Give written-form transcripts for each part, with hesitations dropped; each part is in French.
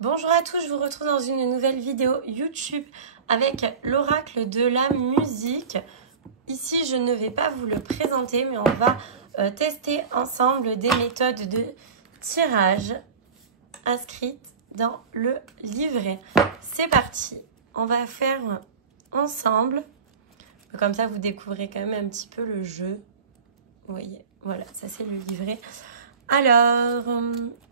Bonjour à tous, je vous retrouve dans une nouvelle vidéo YouTube avec l'oracle de la musique. Ici, je ne vais pas vous le présenter, mais on va tester ensemble des méthodes de tirage inscrites dans le livret. C'est parti, on va faire ensemble. Comme ça, vous découvrez quand même un petit peu le jeu. Vous voyez, voilà, ça c'est le livret. Alors,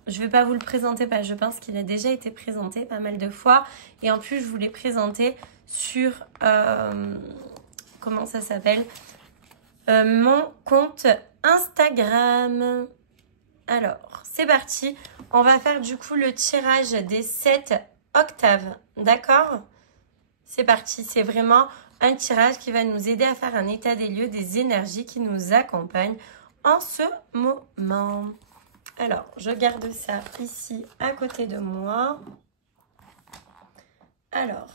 je ne vais pas vous le présenter parce que je pense qu'il a déjà été présenté pas mal de fois. Et en plus, je vous l'ai présenté sur, comment ça s'appelle, mon compte Instagram. Alors, c'est parti. On va faire du coup le tirage des 7 octaves. D'accord? C'est parti. C'est vraiment un tirage qui va nous aider à faire un état des lieux des énergies qui nous accompagnent en ce moment. Alors, je garde ça ici à côté de moi. Alors,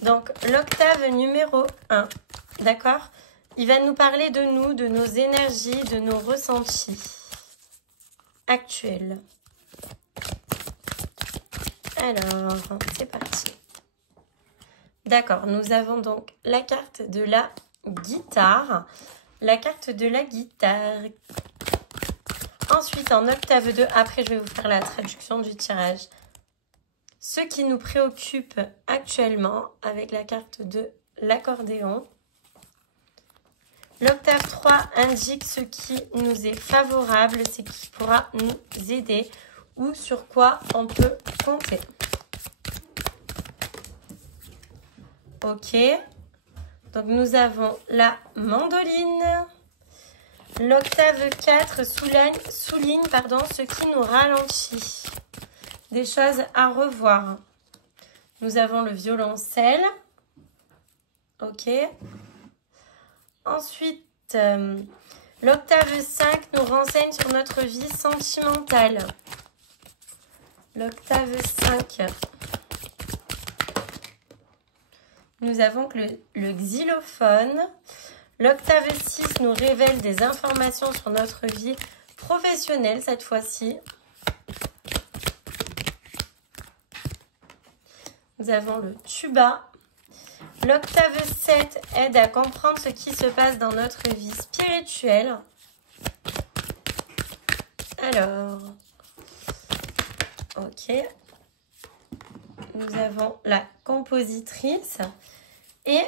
donc l'octave numéro 1, d'accord? Il va nous parler de nous, de nos énergies, de nos ressentis actuels. Alors, c'est parti. D'accord, nous avons donc la carte de la guitare. La carte de la guitare. Ensuite, en octave 2, après je vais vous faire la traduction du tirage. Ce qui nous préoccupe actuellement avec la carte de l'accordéon. L'octave 3 indique ce qui nous est favorable, ce qui pourra nous aider ou sur quoi on peut compter. Ok, donc nous avons la mandoline. L'octave 4 souligne ce qui nous ralentit. Des choses à revoir. Nous avons le violoncelle. Ok. Ensuite, l'octave 5 nous renseigne sur notre vie sentimentale. L'octave 5. Nous avons le xylophone. L'octave 6 nous révèle des informations sur notre vie professionnelle cette fois-ci. Nous avons le tuba. L'octave 7 aide à comprendre ce qui se passe dans notre vie spirituelle. Alors, ok. Nous avons la compositrice. Et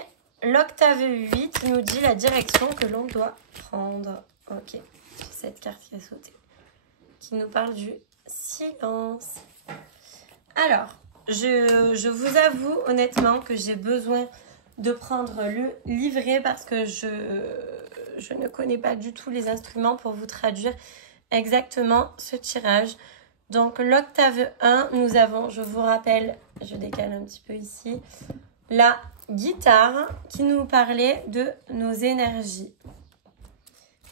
l'octave 8 nous dit la direction que l'on doit prendre. Ok, c'est cette carte qui a sauté. Qui nous parle du silence. Alors, je vous avoue honnêtement que j'ai besoin de prendre le livret parce que je ne connais pas du tout les instruments pour vous traduire exactement ce tirage. Donc l'octave 1, nous avons, je vous rappelle, je décale un petit peu ici, la guitare qui nous parlait de nos énergies.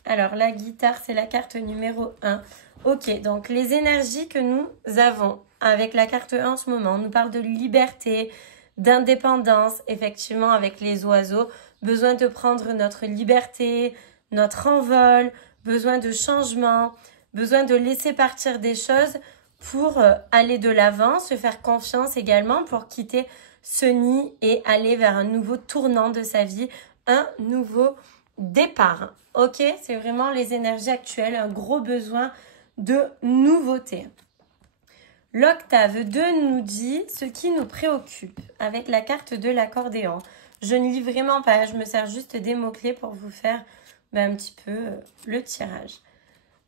Alors la guitare, c'est la carte numéro 1. Ok, donc les énergies que nous avons avec la carte 1 en ce moment, on nous parle de liberté, d'indépendance, effectivement avec les oiseaux, besoin de prendre notre liberté, notre envol, besoin de changement, besoin de laisser partir des choses pour aller de l'avant, se faire confiance également pour quitter ce nid et aller vers un nouveau tournant de sa vie, un nouveau départ. Ok, c'est vraiment les énergies actuelles, un gros besoin de nouveauté. L'octave 2 nous dit ce qui nous préoccupe avec la carte de l'accordéon. Je ne lis vraiment pas, je me sers juste des mots-clés pour vous faire un petit peu le tirage.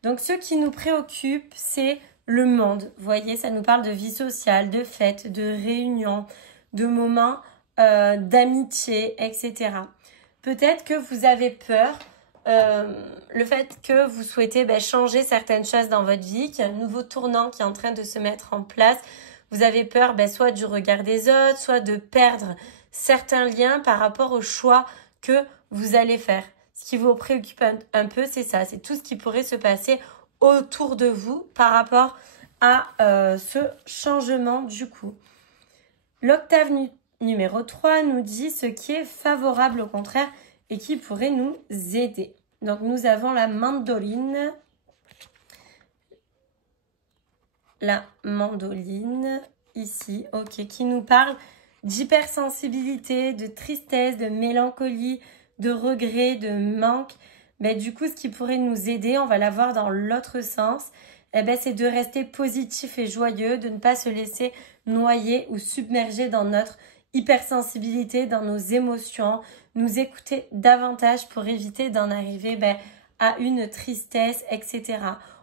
Donc ce qui nous préoccupe, c'est le monde. Vous voyez, ça nous parle de vie sociale, de fêtes, de réunions, de moments d'amitié, etc. Peut-être que vous avez peur, le fait que vous souhaitez changer certaines choses dans votre vie, qu'il y a un nouveau tournant qui est en train de se mettre en place. Vous avez peur soit du regard des autres, soit de perdre certains liens par rapport au choix que vous allez faire. Ce qui vous préoccupe un peu, c'est ça, c'est tout ce qui pourrait se passer autour de vous par rapport à ce changement du coup. L'octave numéro 3 nous dit ce qui est favorable au contraire et qui pourrait nous aider. Donc nous avons la mandoline, la mandoline ici, ok, qui nous parle d'hypersensibilité, de tristesse, de mélancolie, de regret, de manque. Ben, du coup, ce qui pourrait nous aider, on va la voir dans l'autre sens, eh ben, c'est de rester positif et joyeux, de ne pas se laisser noyer ou submerger dans notre hypersensibilité, dans nos émotions, nous écouter davantage pour éviter d'en arriver à une tristesse, etc.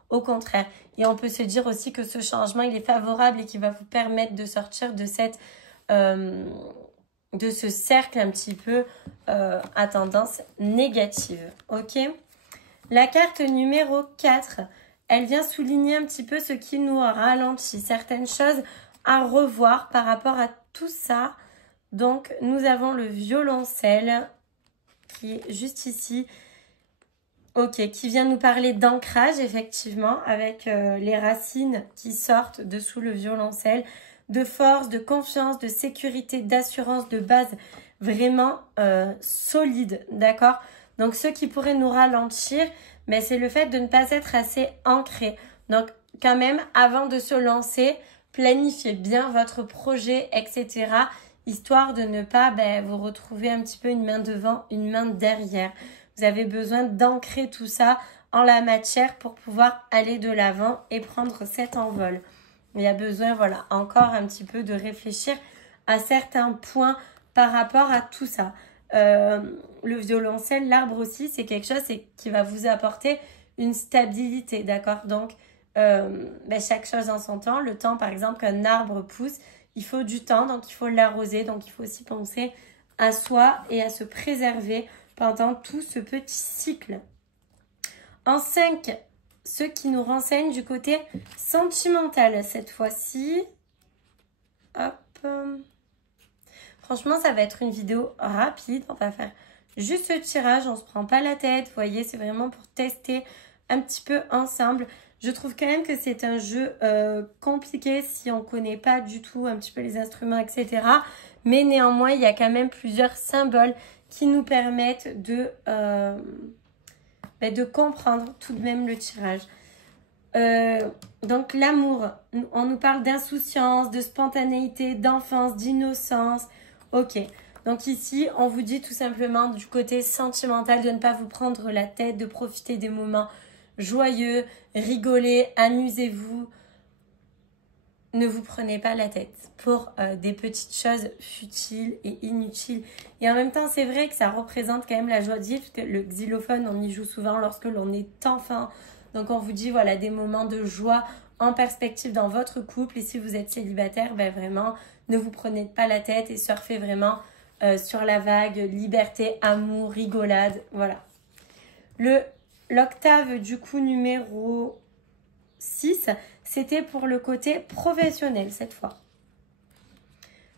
Au contraire. Et on peut se dire aussi que ce changement, il est favorable et qu'il va vous permettre de sortir de de ce cercle un petit peu à tendance négative. Ok ? La carte numéro 4, elle vient souligner un petit peu ce qui nous ralentit, certaines choses à revoir par rapport à tout ça. Donc, nous avons le violoncelle qui est juste ici. Ok, qui vient nous parler d'ancrage, effectivement, avec les racines qui sortent dessous le violoncelle, de force, de confiance, de sécurité, d'assurance, de base vraiment solide, d'accord? Donc, ce qui pourrait nous ralentir, c'est le fait de ne pas être assez ancré. Donc, quand même, avant de se lancer, planifiez bien votre projet, etc., histoire de ne pas vous retrouver un petit peu une main devant, une main derrière. Vous avez besoin d'ancrer tout ça en la matière pour pouvoir aller de l'avant et prendre cet envol. Il y a besoin, voilà, encore un petit peu de réfléchir à certains points par rapport à tout ça. Le violoncelle, l'arbre aussi, c'est quelque chose qui va vous apporter une stabilité, d'accord? Donc, chaque chose en son temps. Le temps, par exemple, qu'un arbre pousse, il faut du temps, donc il faut l'arroser. Donc, il faut aussi penser à soi et à se préserver pendant tout ce petit cycle. En 5, ce qui nous renseigne du côté sentimental cette fois-ci. Hop. Franchement, ça va être une vidéo rapide. On va faire juste ce tirage. On ne se prend pas la tête. Vous voyez, c'est vraiment pour tester un petit peu ensemble. Je trouve quand même que c'est un jeu compliqué si on ne connaît pas du tout un petit peu les instruments, etc. Mais néanmoins, il y a quand même plusieurs symboles qui nous permettent de comprendre tout de même le tirage. Donc l'amour, on nous parle d'insouciance, de spontanéité, d'enfance, d'innocence. Ok, donc ici on vous dit tout simplement du côté sentimental de ne pas vous prendre la tête, de profiter des moments joyeux, rigoler, amusez-vous. Ne vous prenez pas la tête pour des petites choses futiles et inutiles. Et en même temps, c'est vrai que ça représente quand même la joie de vivre, parce que le xylophone, on y joue souvent lorsque l'on est enfant. Donc, on vous dit, voilà, des moments de joie en perspective dans votre couple. Et si vous êtes célibataire, vraiment, ne vous prenez pas la tête et surfez vraiment sur la vague, liberté, amour, rigolade, voilà. L'octave, du coup, numéro 6, c'était pour le côté professionnel cette fois.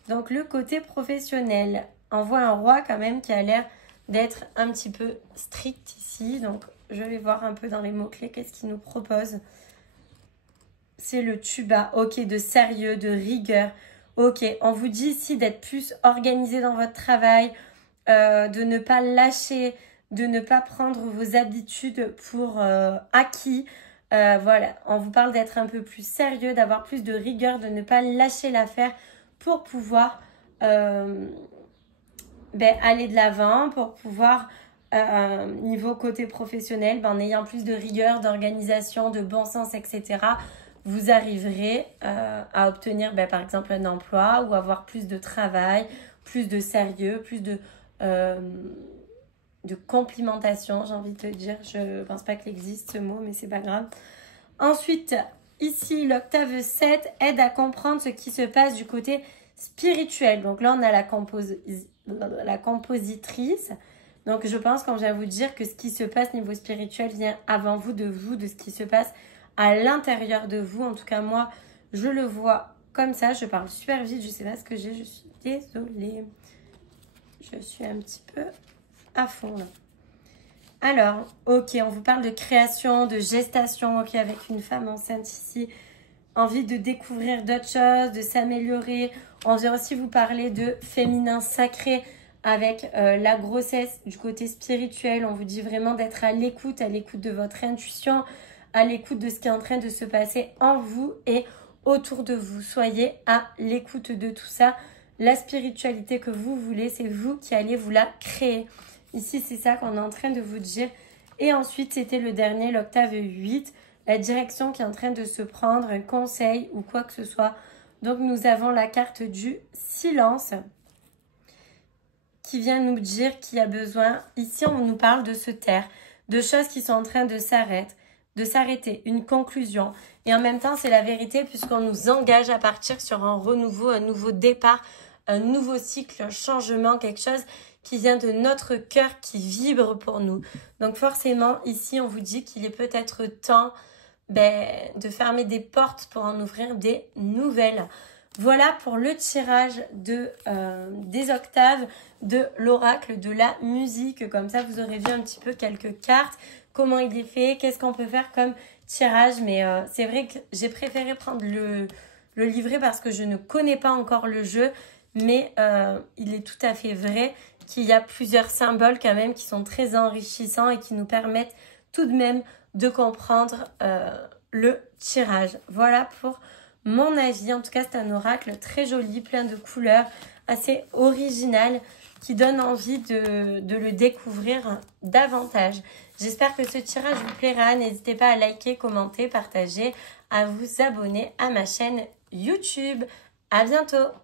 Donc le côté professionnel, on voit un roi quand même qui a l'air d'être un petit peu strict ici. Donc je vais voir un peu dans les mots-clés qu'est-ce qu'il nous propose. C'est le tuba, ok, de sérieux, de rigueur. Ok, on vous dit ici d'être plus organisé dans votre travail, de ne pas lâcher, de ne pas prendre vos habitudes pour acquis. Voilà, on vous parle d'être un peu plus sérieux, d'avoir plus de rigueur, de ne pas lâcher l'affaire pour pouvoir aller de l'avant, pour pouvoir, niveau côté professionnel, en ayant plus de rigueur, d'organisation, de bon sens, etc., vous arriverez à obtenir par exemple un emploi ou avoir plus de travail, plus de sérieux, plus de complimentation, j'ai envie de te dire. Je pense pas qu'il existe ce mot, mais c'est pas grave. Ensuite, ici, l'octave 7 aide à comprendre ce qui se passe du côté spirituel. Donc là, on a la compositrice. Donc je pense, comme je viens de vous dire, que ce qui se passe niveau spirituel vient avant vous, de ce qui se passe à l'intérieur de vous. En tout cas, moi, je le vois comme ça. Je parle super vite, je sais pas ce que j'ai, je suis désolée. Je suis un petit peu à fond là. Alors, ok, on vous parle de création, de gestation, ok, avec une femme enceinte ici. Envie de découvrir d'autres choses, de s'améliorer. On vient aussi vous parler de féminin sacré avec la grossesse du côté spirituel. On vous dit vraiment d'être à l'écoute de votre intuition, à l'écoute de ce qui est en train de se passer en vous et autour de vous. Soyez à l'écoute de tout ça. La spiritualité que vous voulez, c'est vous qui allez vous la créer. Ici, c'est ça qu'on est en train de vous dire. Et ensuite, c'était le dernier, l'octave 8. La direction qui est en train de se prendre, un conseil ou quoi que ce soit. Donc, nous avons la carte du silence qui vient nous dire qu'il y a besoin. Ici, on nous parle de se taire, de choses qui sont en train de s'arrêter, une conclusion. Et en même temps, c'est la vérité puisqu'on nous engage à partir sur un renouveau, un nouveau départ, un nouveau cycle, un changement, quelque chose qui vient de notre cœur, qui vibre pour nous. Donc forcément, ici, on vous dit qu'il est peut-être temps de fermer des portes pour en ouvrir des nouvelles. Voilà pour le tirage des octaves de l'oracle de la musique. Comme ça, vous aurez vu un petit peu quelques cartes, comment il est fait, qu'est-ce qu'on peut faire comme tirage. Mais c'est vrai que j'ai préféré prendre le livret parce que je ne connais pas encore le jeu. Mais il est tout à fait vrai qu'il y a plusieurs symboles quand même qui sont très enrichissants et qui nous permettent tout de même de comprendre le tirage. Voilà pour mon avis. En tout cas, c'est un oracle très joli, plein de couleurs, assez original, qui donne envie de le découvrir davantage. J'espère que ce tirage vous plaira. N'hésitez pas à liker, commenter, partager, à vous abonner à ma chaîne YouTube. À bientôt!